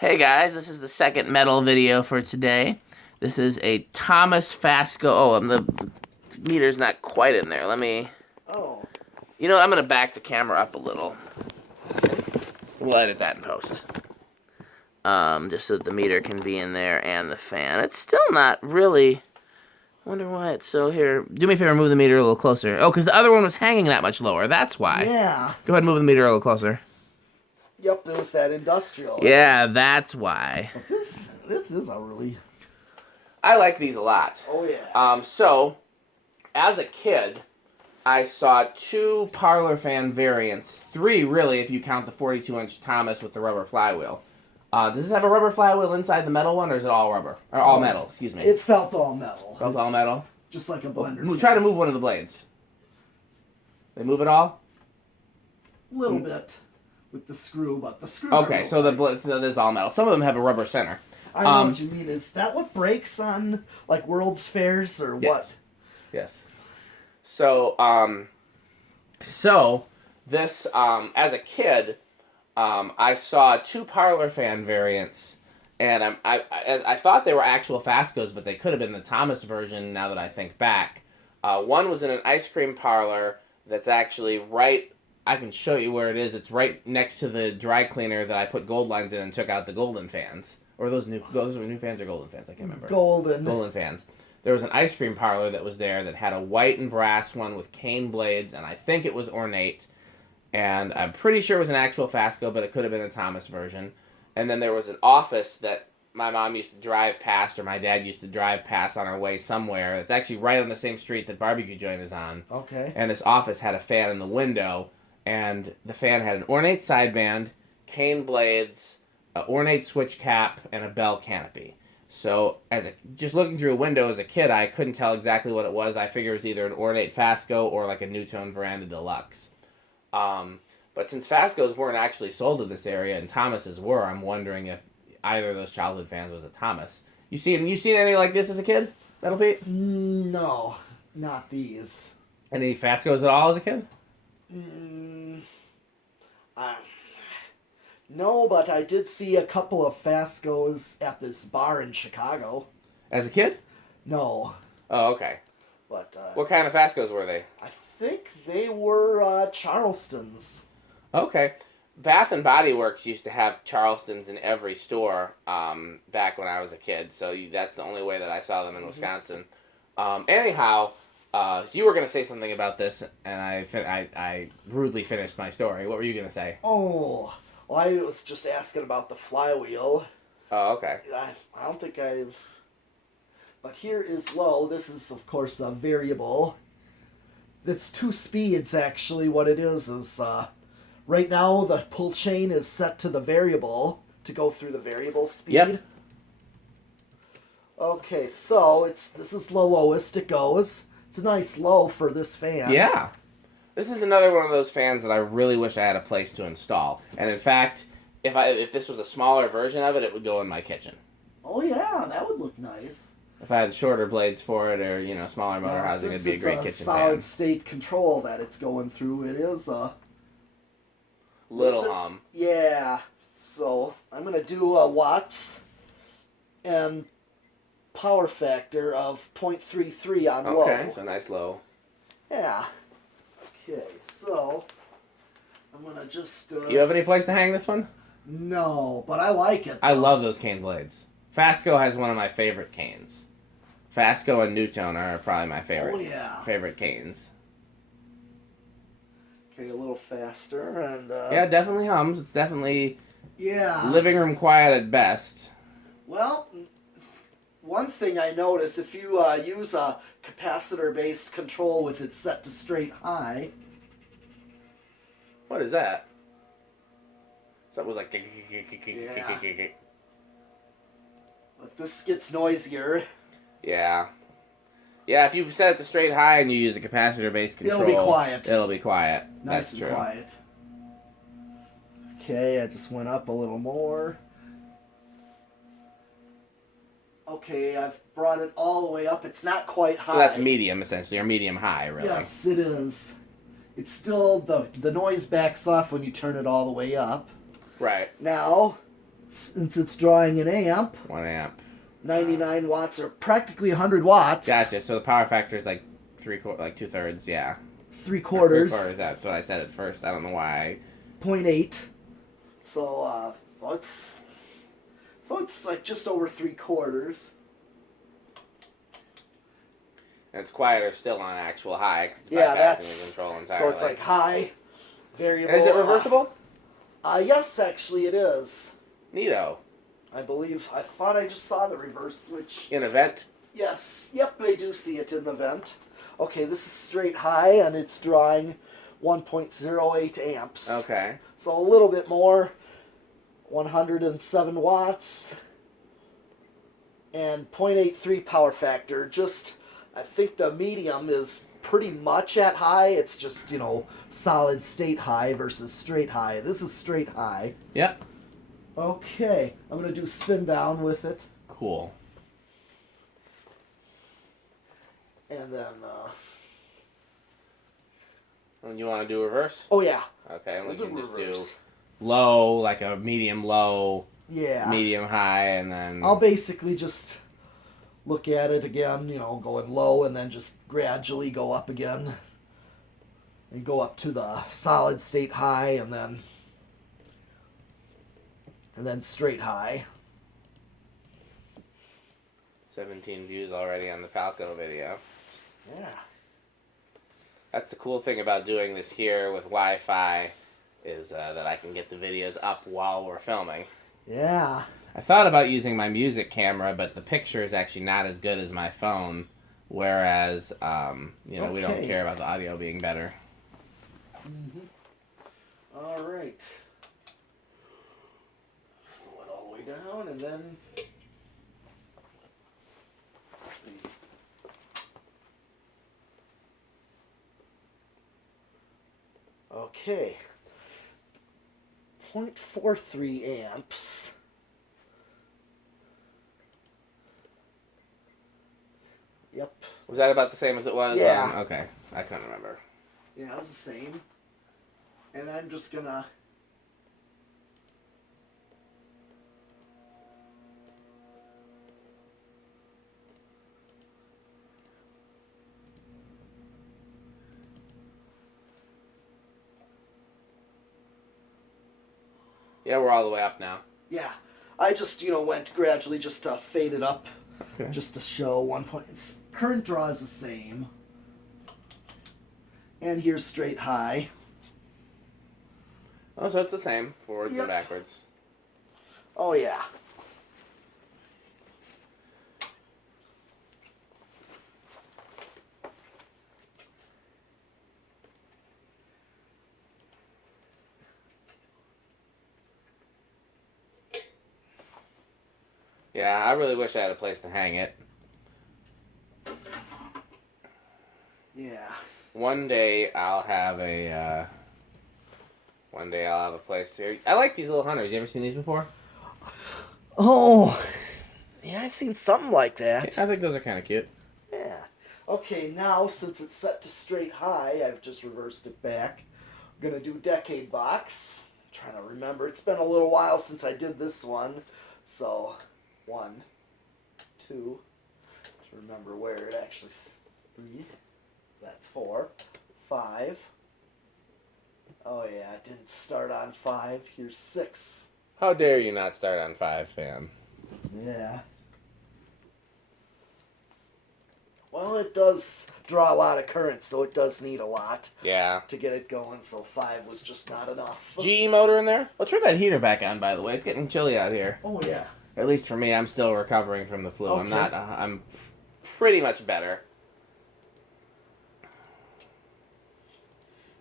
Hey guys, this is the second metal video for today. This is a Thomas FASCO. Oh, the meter's not quite in there. Let me... Oh. You know what? I'm going to back the camera up a little. We'll edit that in post. Just so that the meter can be in there and the fan. It's still not really... Wonder why it's so here. Do me a favor, move the meter a little closer. Oh, because the other one was hanging that much lower. That's why. Yeah. Go ahead and move the meter a little closer. Yep, there was that industrial. Yeah, that's why. But this is a really... I like these a lot. Oh, yeah. So, as a kid, I saw two parlourfan variants. Three, really, if you count the 42-inch Thomas with the rubber flywheel. Does this have a rubber flywheel inside the metal one, or is it all rubber? Or all metal, excuse me. It felt all metal. Felt all metal? Just like a blender. Try to move one of the blades. They move it all? A little bit with the screw, but the screws Okay, are so this is all metal. Some of them have a rubber center. I know what you mean. Is that what breaks on, like, World's Fairs, or what? Yes. So, this, as a kid, I saw two parlourfan variants, and I thought they were actual FASCOs, but they could have been the Thomas version now that I think back. One was in an ice cream parlor that's actually right... I can show you where it is. It's right next to the dry cleaner that I put gold lines in and took out the golden fans. Or those were new fans or golden fans? I can't remember. Golden fans. There was an ice cream parlor that was there that had a white and brass one with cane blades, and I think it was ornate. And I'm pretty sure it was an actual FASCO, but it could have been a Thomas version. And then there was an office that my mom used to drive past, or my dad used to drive past on our way somewhere. It's actually right on the same street that Barbecue Joint is on. Okay. And this office had a fan in the window, and the fan had an ornate sideband, cane blades, an ornate switch cap, and a bell canopy. So, just looking through a window as a kid, I couldn't tell exactly what it was. I figured it was either an ornate FASCO or like a Newtone Veranda Deluxe. But since FASCOs weren't actually sold in this area and Thomases were, I'm wondering if either of those childhood fans was a Thomas. You seen any like this as a kid, Metal Pete? No, not these. Any FASCOs at all as a kid? No, but I did see a couple of FASCOs at this bar in Chicago. As a kid? No. Oh, okay. But what kind of FASCOs were they? I think they were Charleston's. Okay. Bath and Body Works used to have Charleston's in every store back when I was a kid, so that's the only way that I saw them in Wisconsin. Anyhow, so you were going to say something about this, and I rudely finished my story. What were you going to say? Oh, well, I was just asking about the flywheel. Oh, okay. I don't think I've... But here is low. This is, of course, a variable. It's 2 speeds, actually. What it is right now the pull chain is set to the variable to go through the variable speed. Yep. Okay, so this is the lowest it goes. It's a nice low for this fan. Yeah. This is another one of those fans that I really wish I had a place to install. And in fact, if this was a smaller version of it, it would go in my kitchen. Oh yeah, that would look nice. If I had shorter blades for it, or smaller motor housing, it'd be a great kitchen fan. Solid state control that it's going through. It is a little hum. Yeah. So I'm gonna do watts and power factor of 0.33 on low. Okay, so nice low. Yeah. Okay, so I'm gonna just. You have any place to hang this one? No, but I like it. I love those cane blades. FASCO has one of my favorite canes. FASCO and Newtone are probably my favorite canes. Okay, a little faster and. Yeah, it definitely hums. It's definitely. Yeah. Living room quiet at best. Well, one thing I noticed, if you use a capacitor-based control with it set to straight high... What is that? So it was like... Yeah. But this gets noisier. Yeah. Yeah, if you set it to straight high and you use a capacitor-based control... It'll be quiet. It'll be quiet. Nice That's and true. quiet. Okay, I just went up a little more. Okay, I've brought it all the way up. It's not quite high. So that's medium, essentially, or medium-high, really. Yes, it is. It's still, the noise backs off when you turn it all the way up. Right. Now, Since it's drawing an amp, 1 amp. 99 watts or practically 100 watts. Gotcha. So the power factor is like 2/3. Yeah. 3/4. 3/4. That's what I said at first. I don't know why. 0.8. So it's like just over 3/4. And it's quieter still on actual high. 'Cause it's Yeah, bypassing that's the control entirely. so it's like high, variable. And is it reversible? Yes, actually it is. Neato. I believe. I thought I just saw the reverse switch. In a vent? Yes. Yep, I do see it in the vent. Okay, this is straight high, and it's drawing 1.08 amps. Okay. So a little bit more. 107 watts. And 0.83 power factor. Just, I think the medium is pretty much at high. It's just, solid state high versus straight high. This is straight high. Yep. Okay, I'm going to do spin down with it. Cool. And then, And you want to do reverse? oh yeah. Okay, and we We'll can do just reverse. do low, like a medium low, Yeah. medium high, and then... I'll basically just look at it again, going low and then just gradually go up again. And go up to the solid state high and then straight high. 17 views already on the Falco video. Yeah. That's the cool thing about doing this here with Wi-Fi, is that I can get the videos up while we're filming. Yeah. I thought about using my music camera, but the picture is actually not as good as my phone, whereas, we don't Okay. care about the audio being better. All right. Slow it all the way down and then... Let's see. Okay. 0.43 amps. Yep. Was that about the same as it was? Yeah. Okay, I couldn't remember. Yeah, it's the same. And I'm just gonna... Yeah, we're all the way up now. Yeah, I just, went gradually just to fade it up. Okay. Just to show 1 point. Current draw is the same. And here's straight high. Oh, so it's the same, forwards Yep. and backwards. Oh, yeah. Yeah, I really wish I had a place to hang it. Yeah. One day I'll have a place here. I like these little hunters. You ever seen these before? Oh, yeah, I've seen something like that. I think those are kind of cute. Yeah. Okay, now since it's set to straight high, I've just reversed it back. I'm going to do decade box. I'm trying to remember. It's been a little while since I did this one. So, 1, 2, to remember where it actually... 3, that's 4, 5. Oh yeah, it didn't start on 5. Here's 6. How dare you not start on 5, fam? Yeah. Well, it does draw a lot of current, so it does need a lot Yeah. to get it going, so 5 was just not enough. GE motor in there? Well, turn that heater back on, by the way. It's getting chilly out here. Oh, yeah. At least for me, I'm still recovering from the flu. Okay. I'm not. I'm pretty much better.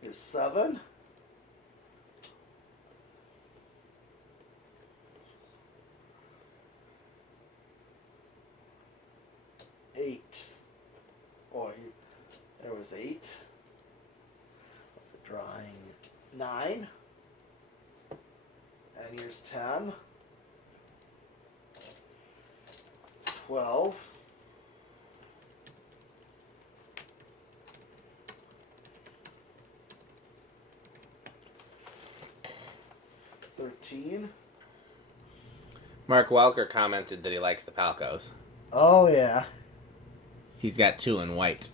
Here's 7. Eight. Oh, there was 8. The drawing 9. And here's 10. 12. 13. Mark Welker commented that he likes the Palcos. Oh, yeah. He's got 2 in white.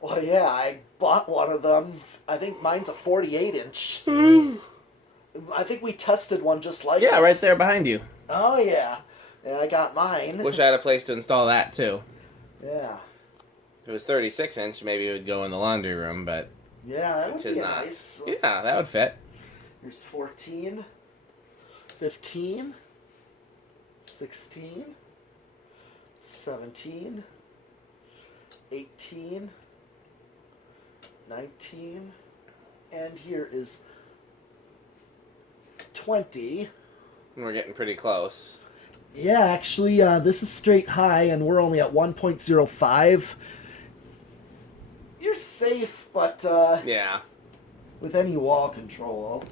Well, yeah, I bought one of them. I think mine's a 48-inch. I think we tested one just like Yeah, it. right there behind you. Oh, yeah. Yeah, I got mine. Wish I had a place to install that, too. Yeah. If it was 36-inch, maybe it would go in the laundry room, but... Yeah, that would be not. nice. Yeah, that would fit. Here's 14, 15, 16, 17, 18, 19, and here is 20. We're getting pretty close. Yeah, actually, this is straight high, and we're only at 1.05. You're safe, but Yeah. with any wall control.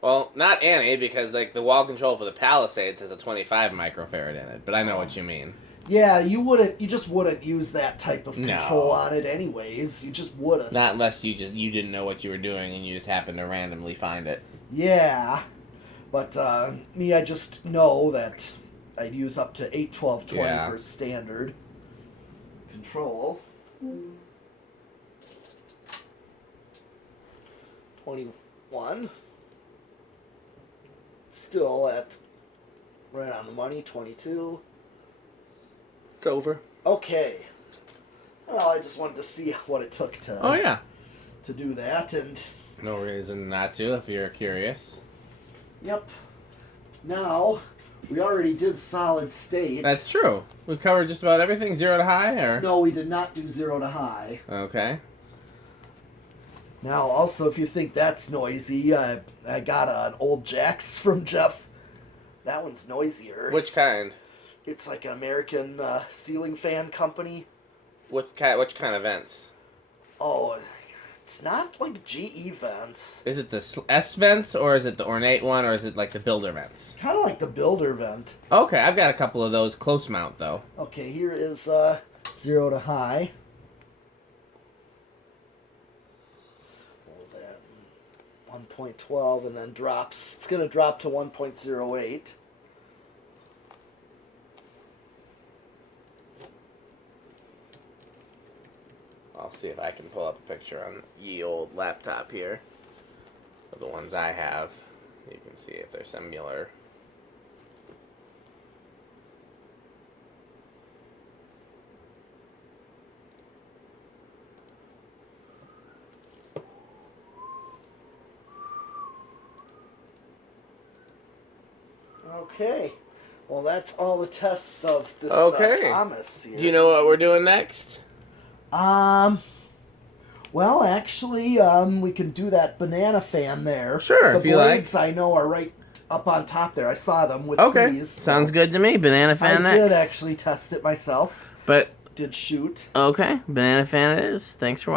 Well, not any, because like the wall control for the Palisades has a 25 microfarad in it, but I know what you mean. Yeah, you just wouldn't use that type of control on it anyways. You just wouldn't. Not unless you didn't know what you were doing and you just happened to randomly find it. Yeah. But me, I just know that I'd use up to 8, 12, 20 for standard control. 21. Still at right on the money, 22. It's over. Okay. Well, I just wanted to see what it took to to do that, and no reason not to if you're curious. Yep. Now, we already did solid state. That's true. We've covered just about everything, 0 to high, or? No, we did not do 0 to high. Okay. Now, also, if you think that's noisy, I got an old Jax from Jeff. That one's noisier. Which kind? It's like an American ceiling fan company. Which kind of vents? Oh, it's not like GE vents. Is it the S vents, or is it the ornate one, or is it like the builder vents? Kind of like the builder vent. Okay, I've got a couple of those close mount, though. Okay, here is 0 to high. Hold that. 1.12 and then drops. It's going to drop to 1.08. I'll see if I can pull up a picture on ye old laptop here of the ones I have. You can see if they're similar. Okay. Well, that's all the tests of this Thomas here. Do you know what we're doing next? Well, actually, we can do that banana fan there. Sure, the if you like. blades I know are right up on top there. I saw them with these. So sounds good to me. Banana fan next. I did actually test it myself. But did shoot. okay, banana fan it is. Thanks for watching.